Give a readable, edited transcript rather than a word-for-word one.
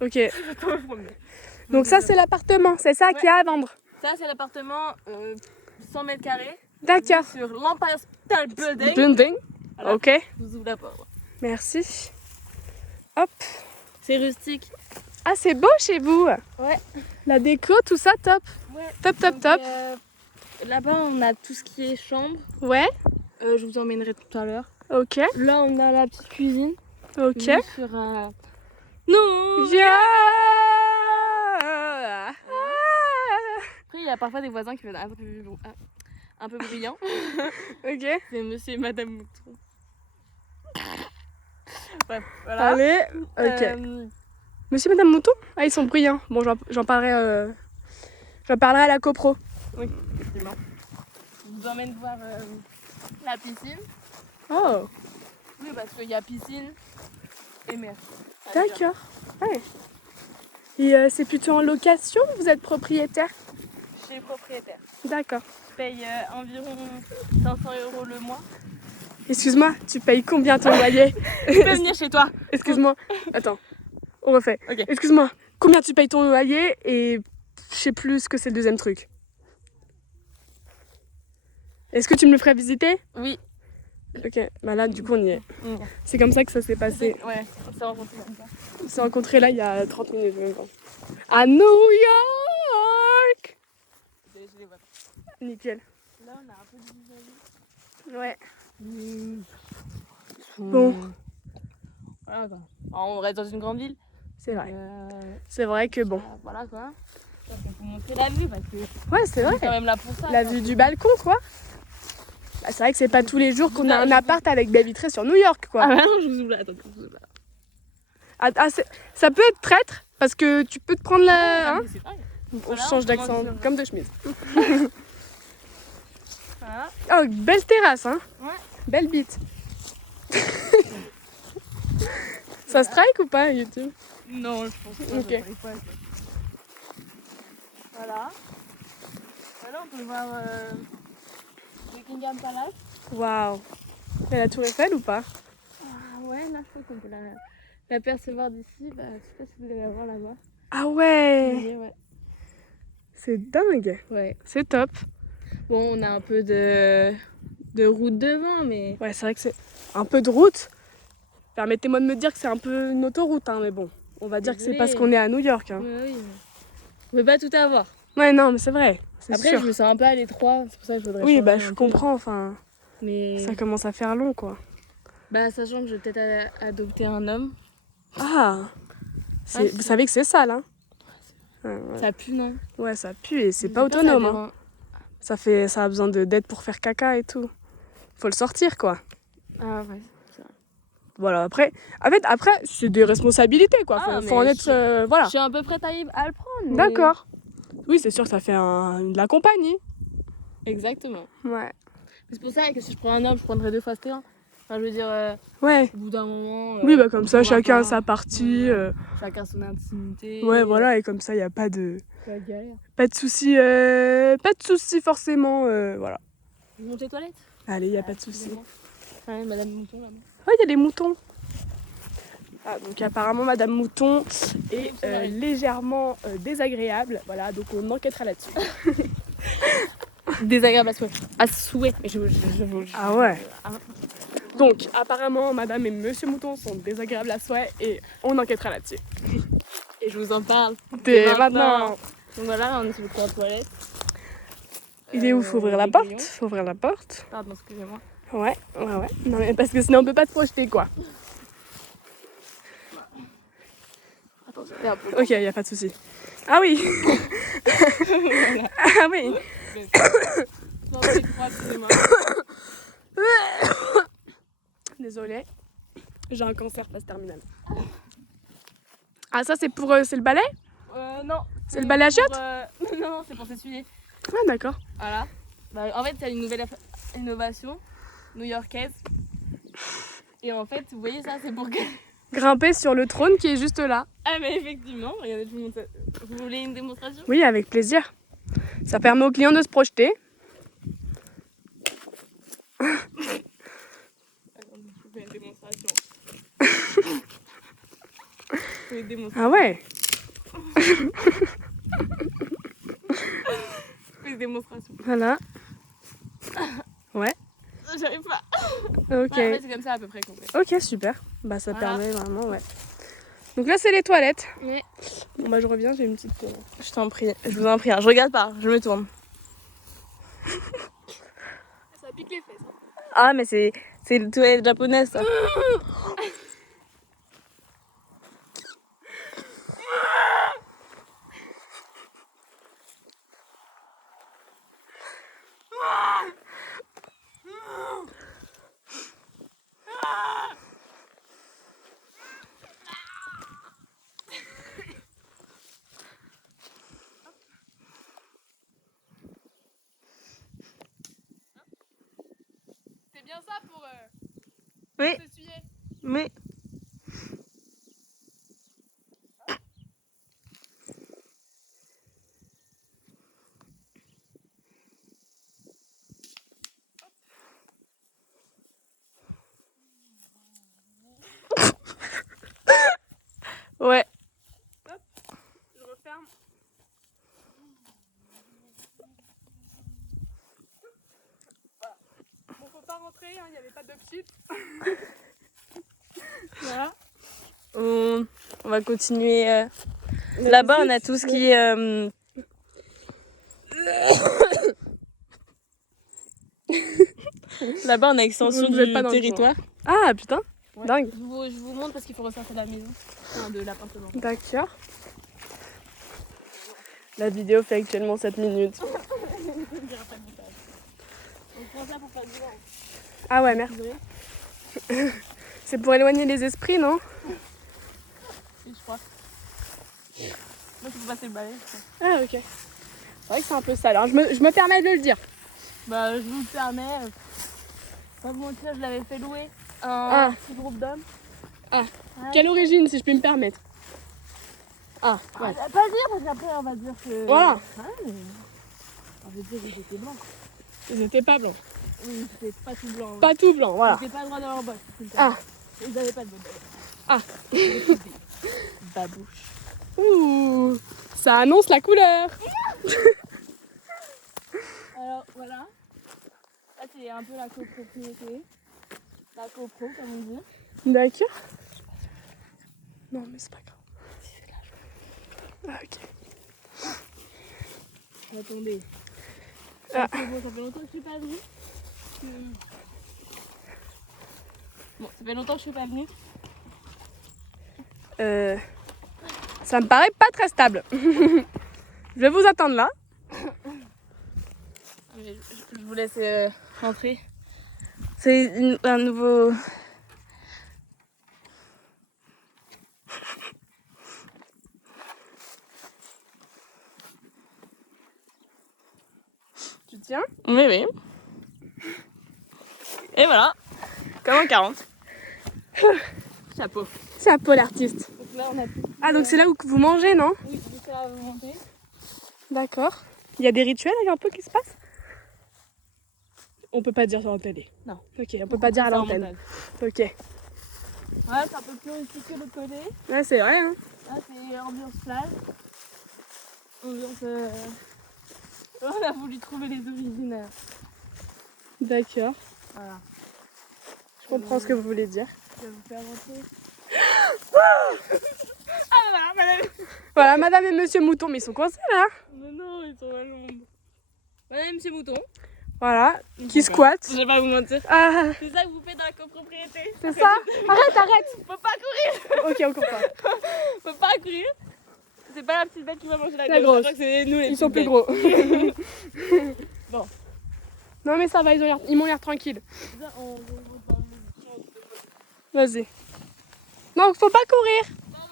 Ok. Donc ça c'est l'appartement, c'est ça qu'il y a à vendre. Ça c'est l'appartement 100 mètres carrés. D'accord. Sur l'Empire State Building. Building. Voilà. Ok. Je vous ouvre la porte. Merci. Hop. C'est rustique. Ah c'est beau chez vous. Ouais. La déco, tout ça, top. Ouais. Top, top, Donc, top. Là-bas on a tout ce qui est chambre. Ouais. Je vous emmènerai tout à l'heure. Ok. Là on a la petite cuisine. Ok. Vue sur un... Non. Yeah. Après il y a parfois des voisins qui viennent un peu bruyants. Ok. C'est monsieur et madame Mouton. Bref, voilà. Allez. Ok. Monsieur et madame Mouton? Ah ils sont bruyants. Bon j'en parlerai à la copro. Oui, effectivement. Je vous emmène voir la piscine. Oh. Oui, parce qu'il y a piscine et mer. D'accord. Ouais. Et c'est plutôt en location ou vous êtes propriétaire? Je suis propriétaire. D'accord. Je paye environ 500 € le mois. Excuse-moi, tu payes combien ton loyer? Je peux venir chez toi. Excuse-moi. Attends. On refait. Ok. Excuse-moi. Combien tu payes ton loyer et je sais plus ce que c'est le deuxième truc. Est-ce que tu me le ferais visiter? Oui. Ok, bah là du coup on y est. Mmh. C'est comme ça que ça s'est passé. Ouais, on s'est rencontrés comme ça. On s'est rencontrés là il y a 30 minutes même pas. À New York. Je les vois. Nickel. Là on a un peu de Ouais. visuel. Bon. Voilà quoi. Alors, on reste dans une grande ville. C'est vrai. C'est vrai que bon. Voilà quoi. On peut montrer la vue parce que Ouais, c'est on est vrai. quand même là pour ça. La quoi. vue du balcon quoi. Bah, c'est vrai que c'est pas tous les jours qu'on a un appart avec baie vitrée sur New York quoi. Ah bah non, je vous ouvre là. Attends, je vous ouvre là. Ça peut être traître parce que tu peux te prendre la. Hein, C'est pareil. on Voilà, change on d'accent commence sur- comme de chemise. Voilà. Oh, belle terrasse hein. Ouais. Belle bite. Ça strike ou pas YouTube? Non, je pense pas. Ok. Voilà. Voilà, on peut voir Buckingham Palace. Waouh. Et la tour Eiffel ou pas? Ah ouais, là je crois qu'on peut l'apercevoir d'ici. Bah, je sais pas si vous allez la voir là-bas. Ah ouais. Ouais. C'est dingue. Ouais. C'est top. Bon, on a un peu de route devant, mais... Ouais, c'est vrai que c'est un peu de route. Permettez-moi de me dire que c'est un peu une autoroute, hein, mais bon. On va dire que c'est Désolée. parce qu'on est à New York. Hein. Ouais, oui. On peut pas tout avoir. Ouais, non, mais c'est vrai. C'est Après, sûr. je me sens un peu à l'étroit, c'est pour ça que je voudrais Oui, changer bah un je peu. comprends. Enfin, Mais... ça commence à faire long, quoi. Bah, sachant que je vais peut-être adopter un homme. Ah. Ah, Vous savez que c'est sale, hein? Ouais. Ça pue, non? Ouais, ça pue et c'est Je pas sais ça autonome. Hein. dérange. Ça a besoin d'aide pour faire caca et tout. Faut le sortir, quoi. Ah ouais, c'est vrai. Voilà, après c'est des responsabilités, quoi. Ah, Faut en mais être. Voilà. Je suis un peu prête à le prendre. Mais... D'accord. Oui, c'est sûr que ça fait de la compagnie. Exactement. Ouais. C'est pour ça que si je prends un homme, je prendrais 2 fois ce terrain. Enfin, je veux dire, Ouais. au bout d'un moment... Oui, bah comme ça, on va chacun pas- sa partie. Chacun son intimité. Ouais, voilà, et comme ça, il n'y a pas de Galère. pas de soucis forcément, voilà. Vous montez les toilettes? Allez, il n'y a pas de soucis. Ouais, Madame Mouton là-bas. Oh, il y a des moutons. Ah, donc apparemment, Madame Mouton est légèrement désagréable. Voilà, donc on enquêtera là-dessus. Désagréable à souhait. À souhait. Mais Ah ouais. Ah. Donc, apparemment, Madame et Monsieur Mouton sont désagréables à souhait et on enquêtera là-dessus. Et je vous en parle. Dès maintenant. Donc voilà, on est sur le coin de toilette. Il est où? Faut ouvrir la les porte. grillons. Faut ouvrir la porte. Pardon, excusez-moi. Ouais. Non, mais parce que sinon on peut pas te projeter, quoi. Attention, il y a un peu. Ok, y a pas de souci. Ah oui. Ah oui. Non, c'est froid, excusez-moi. Désolée. J'ai un cancer phase terminale. Ah ça c'est c'est le balai? Non. C'est le balai à chiottes? Non, c'est pour s'essuyer. Ah d'accord. Voilà. Bah, en fait, c'est une nouvelle innovation new-yorkaise. Et en fait, vous voyez ça, c'est pour que... Grimper sur le trône qui est juste là. Ah mais effectivement, regardez, je vous montre ça. Vous voulez une démonstration? Oui, avec plaisir. Ça permet aux clients de se projeter. Attends, je vous fais une démonstration. fais des démonstrations. Ah ouais. Je fais des démonstrations. Voilà. Ouais. J'arrive pas. Ok. Ouais, en fait, c'est comme ça à peu près qu'on fait. Ok, super. Bah ça Voilà. permet vraiment, ouais. Donc là, c'est les toilettes. Oui. Bon bah je reviens, j'ai une petite... Je t'en prie, je vous en prie. Je regarde pas, je me tourne. Ça pique les fesses. Ah, mais c'est le toilette japonaise, ça. C'est bien ça pour Oui, s'essuyer. mais... Ouais. Je referme. Voilà. Bon, faut pas rentrer, il n'y avait pas de pchit. Voilà. On va continuer. Là-bas, on a tout ce qui est... Là-bas, on a extension Vous êtes du pas dans le territoire. Ah putain, Ouais. dingue. Je vous montre parce qu'il faut ressortir de la maison. Enfin, de l'appartement. D'accord. La vidéo fait actuellement 7 minutes. On prend ça pour faire du vent. Ah ouais, merde. C'est pour éloigner les esprits, non? Si, je crois. Moi, il faut passer le balai. Ah ok. C'est vrai que c'est un peu sale, hein. Je me permets de le dire. Bah, je vous permets. Pas vous mentir, je l'avais fait louer Ah. un petit groupe d'hommes. Ah. Ouais. Quelle origine, si je puis me permettre? Ah, ouais. Ah, pas dire, parce qu'après, on va dire que. Voilà. Ah, mais... On veut dire qu'ils étaient blancs. Ils étaient pas blancs. Oui, c'était pas tout blanc. Pas tout blanc, voilà. Ils n'étaient pas droits dans leur bosse. Ah. Ils n'avaient pas de bottes. Ah. Babouche. Ouh, ça annonce la couleur. Alors, voilà. Là, c'est un peu la copropriété. La copro, comme on dit. D'accord. Non, mais c'est pas grave. Ah, ok. Attendez. Ah. C'est bon, ça fait longtemps que je suis pas venue. Bon, ça fait longtemps que je suis pas venue. Ça me paraît pas très stable. Je vais vous attendre là. Mais je vous laisse rentrer. C'est un nouveau... Tu tiens? Oui, oui. Et voilà. Comme en 40. Chapeau. Chapeau l'artiste. Donc là, on a plus... Ah, donc c'est là où vous mangez, non? Oui, c'est ça, vous montez. D'accord. Il y a des rituels un peu qui se passent? On peut pas dire sur la télé. Non. Ok, on peut pas dire à Ça, en l'antenne. montage. Ok. Ouais, c'est un peu plus rustique que l'autre côté. Ouais, c'est vrai, hein. Là, c'est ambiance plage. Ambiance... On a voulu trouver les origines. D'accord. Voilà. Je comprends ce que vous voulez dire. Je vais vous faire rentrer. Voilà, madame et monsieur Mouton, mais ils sont coincés là. Mais non, ils sont à l'ombre. Madame, monsieur Mouton. Voilà, qui squattent. Je vais pas vous mentir. Ah, C'est ça que vous faites dans la copropriété. c'est ça? Arrête. Faut pas courir. Ok, on comprend. Faut pas courir. C'est pas la petite bête qui va manger la La grosse. grosse. Je crois que c'est nous les Ils sont plus petites gros. Bon. Non mais ça va, ils m'ont l'air tranquilles. bêtes. Vas-y. Non, faut pas courir.